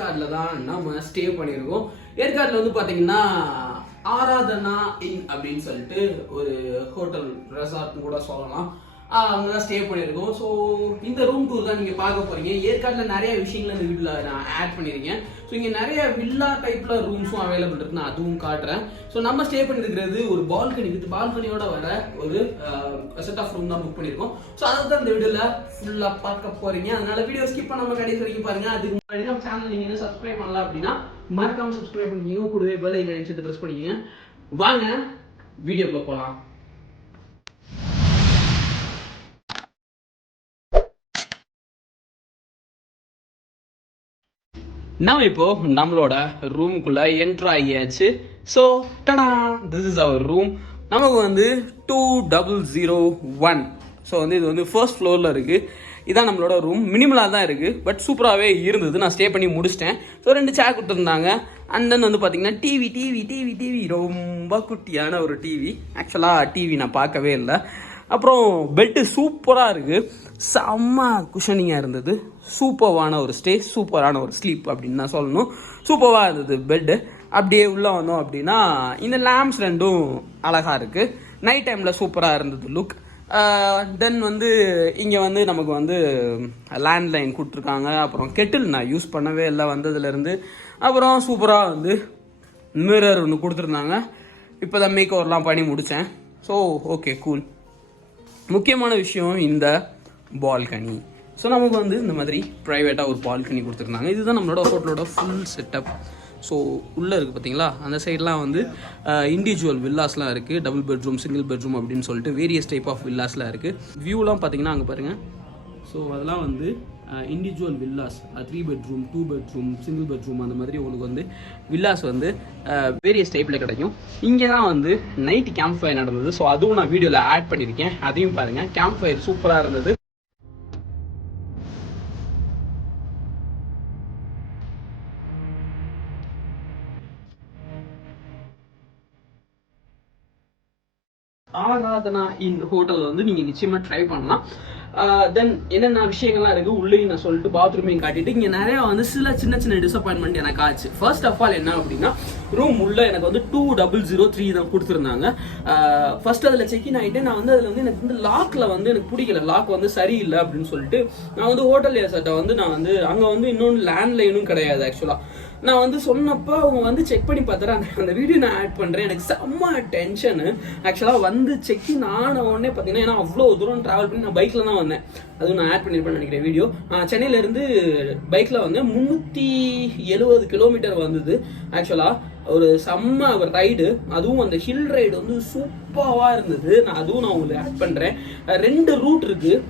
ஏற்காடில் தான் நம்ம ஸ்டே பண்ணியிருக்கோம். ஏற்காடில் வந்து பார்த்தீங்கன்னா ஆராதனா இன் அப்படின்னு சொல்லிட்டு ஒரு ஹோட்டல் ரெசார்ட்னு கூட சொல்லலாம். அங்கே தான் ஸ்டே பண்ணியிருக்கோம். ஸோ இந்த ரூம் டூர் தான் நீங்கள் பார்க்க போகிறீங்க. ஏற்காட்டில் நிறைய விஷயங்கள் இந்த வீட்டில் நான் ஆட் பண்ணியிருக்கேன். ஸோ இங்கே நிறைய வில்லா டைப்பில் ரூம்ஸும் அவைலபிள் இருக்குது, நான் அதுவும் காட்டுறேன். ஸோ நம்ம ஸ்டே பண்ணியிருக்கிறது ஒரு பால்கனி வித் பால்கனியோட வர ஒரு செட் ஆஃப் ரூம் தான் புக் பண்ணியிருக்கோம். ஸோ அதை தான் இந்த வீடியோவில் ஃபுல்லாக பார்க்க போகிறீங்க. அதனால வீடியோ ஸ்கிப் பண்ணாம கடைசி வரைக்கும் பாருங்கள். அதுக்கு முன்னாடி நம்ம சேனல் நீங்கள் இன்னும் சப்ஸ்கிரைப் பண்ணலாம் அப்படின்னா மறக்காமல் சப்ஸ்கிரைப் பண்ணிக்கிங்க, கூடவே பெல் ஐகான் நினைச்சிட்டு ப்ரெஸ் பண்ணிக்கிங்க. வாங்க வீடியோக்குள்ள போகலாம். நான் இப்போ நம்மளோட ரூமுக்குள்ள என்ட்ரு ஆகியாச்சு. ஸோ டடா, திஸ் இஸ் அவர் ரூம். நமக்கு வந்து 2001. ஸோ வந்து இது வந்து ஃபர்ஸ்ட் ஃப்ளோரில் இருக்குது. இதான் நம்மளோட ரூம். மினிமலாக தான் இருக்குது, பட் சூப்பராகவே இருந்தது. நான் ஸ்டே பண்ணி முடிச்சிட்டேன். ஸோ 2 சேர் கொடுத்துருந்தாங்க. அண்ட் தென் வந்து பார்த்தீங்கன்னா டிவி ரொம்ப குட்டியான ஒரு டிவி. ஆக்சுவலாக டிவி நான் பார்க்கவே இல்லை. அப்புறம் பெட்டு சூப்பராக இருக்குது, செம்ம குஷனிங்காக இருந்தது. சூப்பரான ஒரு ஸ்டே, சூப்பரான ஒரு ஸ்லீப் அப்படின்னு தான் சொல்லணும். சூப்பராக இருந்தது பெட்டு. அப்படியே உள்ளே வந்தோம் அப்படின்னா இந்த லேம்ப்ஸ் 2ம் அழகாக இருக்குது. நைட் டைமில் சூப்பராக இருந்தது லுக். தென் வந்து இங்கே வந்து நமக்கு வந்து லேண்ட்லைன் கொடுத்துருக்காங்க. அப்புறம் கெட்டில் நான் யூஸ் பண்ணவே இல்லை வந்ததுலேருந்து. அப்புறம் சூப்பராக வந்து மிரர் ஒன்று கொடுத்துருந்தாங்க. இப்போ தான் மேக் ஓவர்லாம் பண்ணி முடித்தேன். So okay, cool. முக்கியமான விஷயம் இந்த பால்கனி. ஸோ நமக்கு வந்து இந்த மாதிரி ப்ரைவேட்டாக ஒரு பால்கனி கொடுத்துருந்தாங்க. இதுதான் நம்மளோட ஹோட்டலோட ஃபுல் செட்டப். ஸோ உள்ளே இருக்குது பார்த்தீங்களா, அந்த சைட்லாம் வந்து இண்டிவிஜுவல் வில்லாஸ்லாம் இருக்குது. டபுள் பெட்ரூம், சிங்கிள் பெட்ரூம் அப்படின்னு சொல்லிட்டு வேரியஸ் டைப் ஆஃப் வில்லாஸ்லாம் இருக்குது. வியூலாம் பார்த்தீங்கன்னா அங்கே பாருங்கள். ஸோ அதெல்லாம் வந்து individual villas, 3 bedroom, 2 bedroom, single bedroom, அந்த மாதிரி உங்களுக்கு வந்து வில்லாஸ் வந்து வேரியஸ் டைப்பில் கிடைக்கும். இங்கே தான் வந்து நைட்டு கேம்ப் ஃபயர் நடந்தது. ஸோ அதுவும் நான் வீடியோவில் ஆட் பண்ணியிருக்கேன், அதையும் பாருங்கள். கேம்ப் ஃபயர் சூப்பராக இருந்தது. ஆராதனா இன் ஹோட்டல் வந்து நீங்கள் நிச்சயமாக ட்ரை பண்ணலாம். தென் என்னென்ன விஷயங்கள்லாம் இருக்குது உள்ளேயும் நான் சொல்லிட்டு பாத்ரூமையும் காட்டிட்டு இங்கே நிறையா வந்து சில சின்ன டிசப்பாயின்மெண்ட் எனக்கு ஆச்சு. ஃபர்ஸ்ட் ஆஃப் ஆல் என்ன அப்படின்னா, ரூம் உள்ள எனக்கு வந்து 2003 தான் கொடுத்துருந்தாங்க. ஃபர்ஸ்ட் அதில் செக்இன் ஆகிட்டு நான் வந்து அதில் வந்து எனக்கு வந்து லாக்கில் வந்து எனக்கு பிடிக்கல, லாக் வந்து சரியில்லை அப்படின்னு சொல்லிட்டு நான் வந்து ஹோட்டல் ஏசட்டை வந்து நான் வந்து அங்கே வந்து இன்னொன்று லேண்ட்லைனும் கிடையாது. ஆக்சுவலாக நான் வந்து சொன்னப்போ அவங்க வந்து செக் பண்ணி பார்த்துறேன். அந்த வீடியோ நான் ஆட் பண்ணுறேன். எனக்கு செம்ம டென்ஷனு. ஆக்சுவலாக வந்து செக்இன் ஆன உடனே பார்த்தீங்கன்னா, ஏன்னா அவ்வளோ தூரம் ட்ராவல் பண்ணி நான் பைக்கில் தான் வந்தேன். அதுவும் நான் ஆட் பண்ணியிருப்பேன்னு நினைக்கிறேன் வீடியோ. சென்னையிலேருந்து பைக்கில் வந்து 370 கிலோமீட்டர் வந்தது. ஆக்சுவலாக ஒரு செம்ம ஒரு ரைடு, அதுவும் அந்த ஹில் ரைடு வந்து சூப்பராக இருந்தது. அதுவும் நான் உங்களுக்கு ஆட் பண்ணுறேன். 2 ரூட் இருக்குது.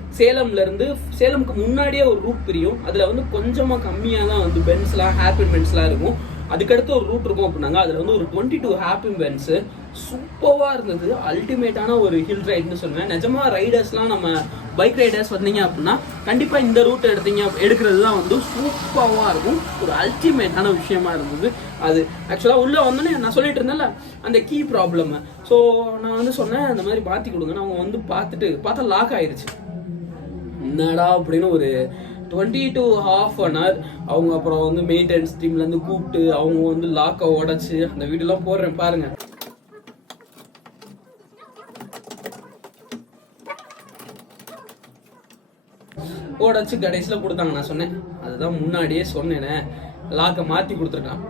சேலமுக்கு முன்னாடியே ஒரு ரூட் பிரியும். அதில் வந்து கொஞ்சமாக கம்மியாக தான் வந்து பென்ஸ்லாம், ஹேர்பின் பென்ஸ்லாம் இருக்கும். அதுக்கடுத்து ஒரு ரூட் இருக்கும் அப்படின்னாங்க. அதில் வந்து ஒரு 22 ஹேர்பின் பென்ஸு சூப்பராக இருந்தது. அல்டிமேட்டான ஒரு ஹில் ரைடுன்னு சொல்லுவேன். நிஜமாக ரைடர்ஸ்லாம், நம்ம பைக் ரைடர்ஸ் வந்தீங்க அப்படின்னா கண்டிப்பாக இந்த ரூட் எடுக்கிறது தான் வந்து சூப்பராக இருக்கும். ஒரு அல்டிமேட்டான விஷயமா இருந்தது அது. ஆக்சுவலாக உள்ளே வந்தோன்னே நான் சொல்லிட்டு இருந்தேன்ல அந்த கீ ப்ராப்ளம். ஸோ நான் வந்து சொன்னேன் இந்த மாதிரி மாற்றி கொடுங்கன்னு. அவங்க வந்து பார்த்தா லாக் ஆயிடுச்சு. என்னடா அப்படின்னு ஒரு 20 to half an hour அவங்க அப்புறம் வந்து மெயின்டெனன்ஸ் டீம்லேருந்து கூப்பிட்டு அவங்க வந்து லாக்கை உடச்சி அந்த வீடியோலாம் போடுறேன் பாருங்க. உடச்சி கடைசியில் கொடுத்தாங்க. நான் சொன்னேன் அதுதான் முன்னாடியே சொன்னேனே, லாக்கை மாற்றி கொடுத்துருக்கான்.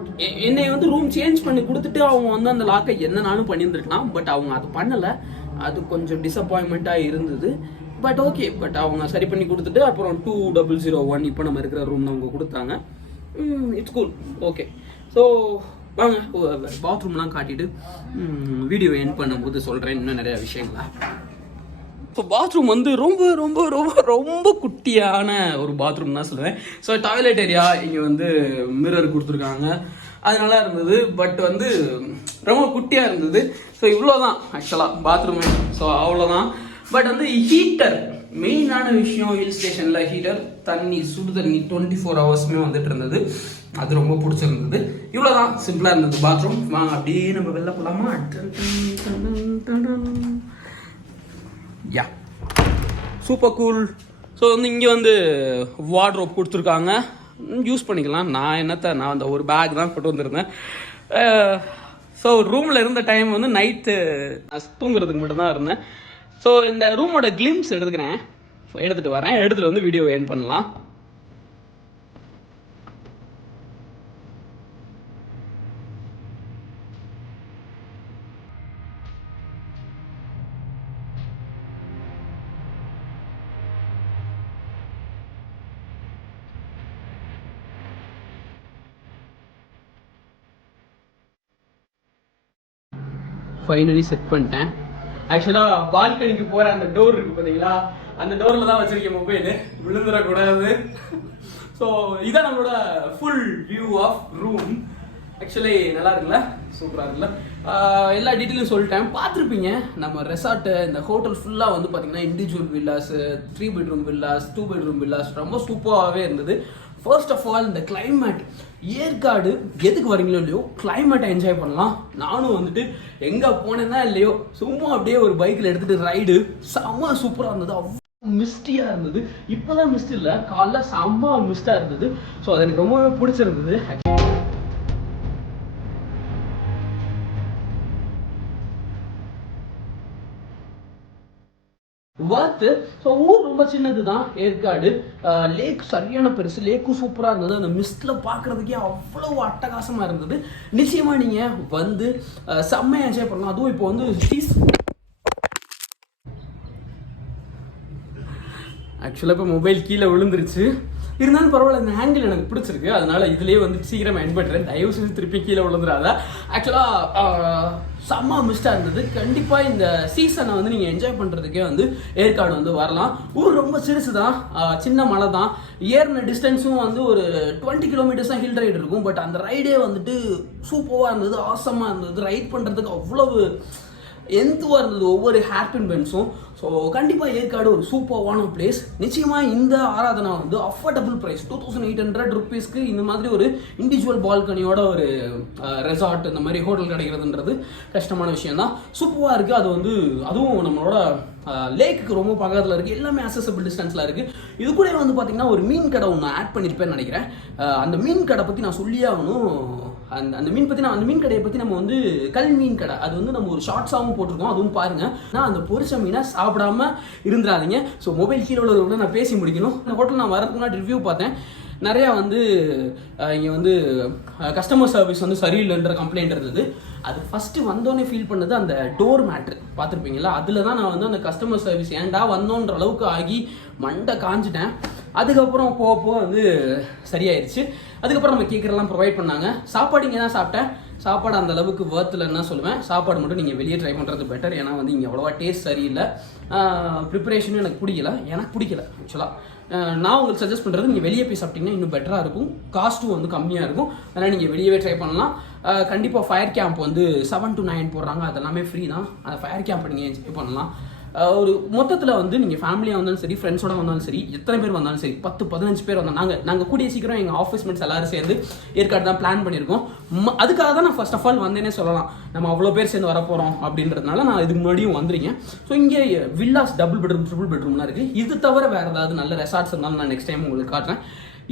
என்னை வந்து ரூம் சேஞ்ச் பண்ணி கொடுத்துட்டு அவங்க வந்து அந்த லாக்கை என்னன்னாலும் பண்ணியிருந்துருக்கலாம். பட் அவங்க அது பண்ணலை. அது கொஞ்சம் டிசப்பாயின்மெண்ட்டாக இருந்தது. பட் ஓகே, பட் அவங்க சரி பண்ணி கொடுத்துட்டு அப்புறம் 2001 இப்போ நம்ம இருக்கிற ரூம்ல அவங்க கொடுத்தாங்க. It's cool, okay. ஸோ வாங்க பாத்ரூம்லாம் காட்டிட்டு வீடியோ எண்ட் பண்ணும்போது சொல்கிறேன் இன்னும் நிறையா விஷயங்களா. ஸோ பாத்ரூம் வந்து ரொம்ப ரொம்ப ரொம்ப ரொம்ப குட்டியான ஒரு பாத்ரூம் தான் சொல்லுவேன். ஸோ டாய்லெட் ஏரியா இங்கே வந்து மிரர் கொடுத்துருக்காங்க, அது நல்லா இருந்தது. பட் வந்து ரொம்ப குட்டியாக இருந்தது. ஸோ இவ்வளோதான் ஆக்சுவலாக பாத்ரூமு. ஸோ அவ்வளோதான். பட் வந்து ஹீட்டர் மெயினான விஷயம். ஹில் ஸ்டேஷனில் ஹீட்டர், தண்ணி, சுடு தண்ணி 24 ஹவர்ஸுமே வந்துட்டு இருந்தது. அது ரொம்ப பிடிச்சிருந்தது. இவ்வளோதான், சிம்பிளாக இருந்தது பாத்ரூம். வாங்க அப்படியே நம்ம வெளில போகலாமா? யா, சூப்பர் கூல். ஸோ வந்து இங்கே வந்து வார்ட்ரோப் கொடுத்துருக்காங்க. யூஸ் பண்ணிக்கலாம். நான் அந்த ஒரு பேக் தான் கொண்டு வந்திருந்தேன். ஸோ ரூமில் இருந்த டைம் வந்து நைட்டு தூங்குறதுக்கு மட்டும்தான் இருந்தேன். ஸோ இந்த ரூமோட கிளிம்ஸ் எடுத்துகிட்டு வரேன். எடுத்துகிட்டு வந்து வீடியோ எண்ட் பண்ணலாம். ஃபைனலி செட் பண்ணிட்டேன். ஆக்சுவலாக பால்கனிக்கு போகிற அந்த டோர் இருக்குது பார்த்தீங்களா, அந்த டோரில் தான் வச்சுருக்கேன் மொபைலு, விழுந்துடக்கூடாது. ஸோ இதான் நம்மளோட full view of room. Actually நல்லா இருக்குல்ல, சூப்பராக இருக்குல்ல. எல்லா டீட்டெயிலும் சொல்லிட்டேன், பார்த்துருப்பீங்க. நம்ம ரெசார்ட்டு இந்த ஹோட்டல் ஃபுல்லாக வந்து பார்த்தீங்கன்னா individual villas, 3 bedroom villas, 2 bedroom villas ரொம்ப சூப்பராகவே இருந்தது. ஃபர்ஸ்ட் ஆஃப் ஆல் இந்த கிளைமேட், ஏற்காடு எதுக்கு வரீங்களோ இல்லையோ கிளைமேட்டை என்ஜாய் பண்ணலாம். நானும் வந்துட்டு எங்கே போனேன்னா இல்லையோ சும்மா அப்படியே ஒரு பைக்கில் எடுத்துகிட்டு ரைடு செம்ம சூப்பராக இருந்தது. அவ்வளோ மிஸ்டியாக இருந்தது. இப்போதான் மிஸ்ட் இல்லை, காலைல செம்ம மிஸ்டாக இருந்தது. ஸோ அது எனக்கு ரொம்பவே பிடிச்சிருந்தது. வாத்து. ஸோ ஊர் ரொம்ப சின்னது தான் ஏற்காடு. லேக் சரியான பெருசு, லேக்கும் சூப்பராக இருந்தது. அந்த மிஸ்டில் பார்க்குறதுக்கே அவ்வளோ அட்டகாசமாக இருந்தது. நிச்சயமாக நீங்கள் வந்து செம்மையாக என்ஜாய் பண்ணலாம். அதுவும் இப்போ வந்து ஆக்சுவலாக இப்போ மொபைல் கீழே விழுந்துருச்சு. இருந்தாலும் பரவாயில்ல, இந்த ஹேண்டில் எனக்கு பிடிச்சிருக்கு. அதனால இதுலேயே வந்து சீக்கிரமாக என் பண்ணுறேன். தயவு செஞ்சு திருப்பி கீழே விழுந்துடாதா. ஆக்சுவலாக செம்ம மிஸ்டாக இருந்தது. கண்டிப்பாக இந்த சீசனை வந்து நீங்கள் என்ஜாய் பண்ணுறதுக்கே வந்து ஏற்காடு வந்து வரலாம். ஊர் ரொம்ப சிறுசு தான், சின்ன மலை தான். ஏறின டிஸ்டன்ஸும் வந்து ஒரு 20 kilometers தான் ஹில் ரைடு இருக்கும். பட் அந்த ரைடே வந்துட்டு சூப்பராக இருந்தது, ஆசமாக இருந்தது. ரைட் பண்ணுறதுக்கு அவ்வளவு எந்துவாக இருந்தது ஒவ்வொரு ஹேர்பின் பென்ஸும். ஸோ கண்டிப்பாக ஏற்காடு ஒரு சூப்பரான பிளேஸ். நிச்சயமாக இந்த ஆராதனா வந்து அஃபோர்டபுள் ப்ரைஸ், 2800 rupeesக்கு இந்த மாதிரி ஒரு இண்டிவிஜுவல் பால்கனியோட ஒரு ரெசார்ட் இந்த மாதிரி ஹோட்டல் கிடைக்கிறதுன்றது கஷ்டமான விஷயம் தான். சூப்பராக இருக்குது. அது வந்து அதுவும் நம்மளோட லேக்குக்கு ரொம்ப பக்கத்தில் இருக்குது. எல்லாமே அக்சசபிள் டிஸ்டன்ஸில் இருக்குது. இது கூட வந்து பார்த்திங்கன்னா ஒரு மீன் கடை ஒன்று ஆட் பண்ணியிருப்பேன்னு நினைக்கிறேன். அந்த மீன் கடை பற்றி நான் சொல்லியே ஆகணும். அந்த மீன் கடையை பற்றி நம்ம வந்து கல் மீன் கடை, அது வந்து நம்ம ஒரு ஷார்ட்ஸாகவும் போட்டிருக்கோம், அதுவும் பாருங்கள். நான் அந்த பொரிச்ச மீனை சாப்பிடாம இருந்துடாதீங்க. ஸோ மொபைல் கீழே உள்ளதை நான் பேசி முடிக்கணும். இந்த ஹோட்டல் நான் வரதுக்கு முன்னாடி ரிவ்யூ பார்த்தேன். நிறையா வந்து இங்கே வந்து கஸ்டமர் சர்வீஸ் வந்து சரியில்லைன்ற கம்ப்ளைண்ட் இருந்தது. அது ஃபஸ்ட்டு வந்தோடனே ஃபீல் பண்ணது அந்த டோர் மேட்ரு பார்த்துருப்பீங்களா, அதில் தான் நான் வந்து அந்த கஸ்டமர் சர்வீஸ் ஏன்டா வந்தோன்ற அளவுக்கு ஆகி மண்டை காஞ்சிட்டேன். அதுக்கப்புறம் போக வந்து சரியாயிருச்சு. அதுக்கப்புறம் நம்ம கேட்குறலாம் ப்ரொவைட் பண்ணாங்க. சாப்பாடு இங்கே தான் சாப்பிட்டேன். சாப்பாடு அந்த அளவுக்கு வர்த்துலன்னு சொல்லுவேன். சாப்பாடு மட்டும் நீங்கள் வெளியே ட்ரை பண்ணுறது பெட்டர். ஏன்னா வந்து இங்கே அவ்வளோவா டேஸ்ட் சரியில்லை. ப்ரிப்பரேஷனும் எனக்கு பிடிக்கல ஆக்சுவலாக. நான் உங்களுக்கு சஜஸ்ட் பண்ணுறது நீங்கள் வெளியே போய் சாப்பிட்டீங்கன்னா இன்னும் பெட்டராக இருக்கும். காஸ்ட்டும் வந்து கம்மியாக இருக்கும். அதனால் நீங்கள் வெளியவே ட்ரை பண்ணலாம். கண்டிப்பாக ஃபயர் கேம்ப் வந்து 7 to 9 போடுறாங்க. அதெல்லாமே ஃப்ரீ தான். அந்த ஃபயர் கேம்ப் நீங்கள் என்ஜாய் பண்ணலாம். ஒரு மொத்தத்தில் வந்து நீங்கள் ஃபேமிலியாக வந்தாலும் சரி, ஃப்ரெண்ட்ஸோட வந்தாலும் சரி, எத்தனை பேர் வந்தாலும் சரி, 10-15 பேர் வந்தால் நாங்கள் கூடிய சீக்கிரம் எங்கள் ஆஃபீஸ் மேட்ஸ் எல்லாரும் சேர்ந்து ஏற்காடு தான் பிளான் பண்ணியிருக்கோம். அதுக்காக தான் நான் ஃபர்ஸ்ட் ஆஃப் ஆல் வந்தேனே சொல்லலாம். நம்ம அவ்வளோ பேர் சேர்ந்து வரப்போகிறோம் அப்படின்றதுனால நான் இதுக்கு முன்னாடியும் வந்துருக்கேன். ஸோ இங்கே வில்லாஸ் டபுள் பெட்ரூம், ட்ரிபிள் பெட்ரூம்லாம் இருக்குது. இது தவிர வேறு ஏதாவது நல்ல ரெசார்ட்ஸ் இருந்தாலும் நான் நெக்ஸ்ட் டைம் உங்களுக்கு காட்டுறேன்.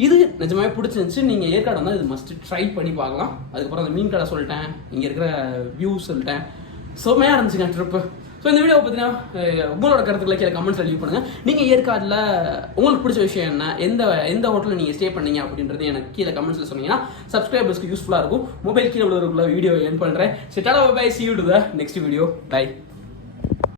இது நிஜமாவே பிடிச்சிருந்துச்சு. நீங்கள் ஏற்காடு வந்தால் இது மஸ்ட் ட்ரை பண்ணி பார்க்கலாம். அதுக்கப்புறம் அந்த மீன் கடை சொல்லிட்டேன், இங்கே இருக்கிற வியூ சொல்லிட்டேன். செம்மையாக இருந்துச்சுங்க ட்ரிப்பு. ஸோ இந்த வீடியோ பார்த்தீங்கன்னா உங்களோட கருத்துக்களை கீழே கமெண்ட்ஸில் லீவ் பண்ணுங்கள். நீங்கள் ஏற்காடில் உங்களுக்கு பிடிச்ச விஷயம் என்ன, எந்த ஹோட்டலில் நீங்கள் ஸ்டே பண்ணீங்க அப்படின்றது எனக்கு கீழே கமெண்ட்ஸில் சொன்னீங்கன்னா சப்ஸ்கிரைபர்ஸ்க்கு யூஸ்ஃபுல்லாக இருக்கும். மொபைல் கீழே உள்ள வீடியோ எண்ட் பண்ணுறேன். சரி, tata bye, see you to the next video. Bye.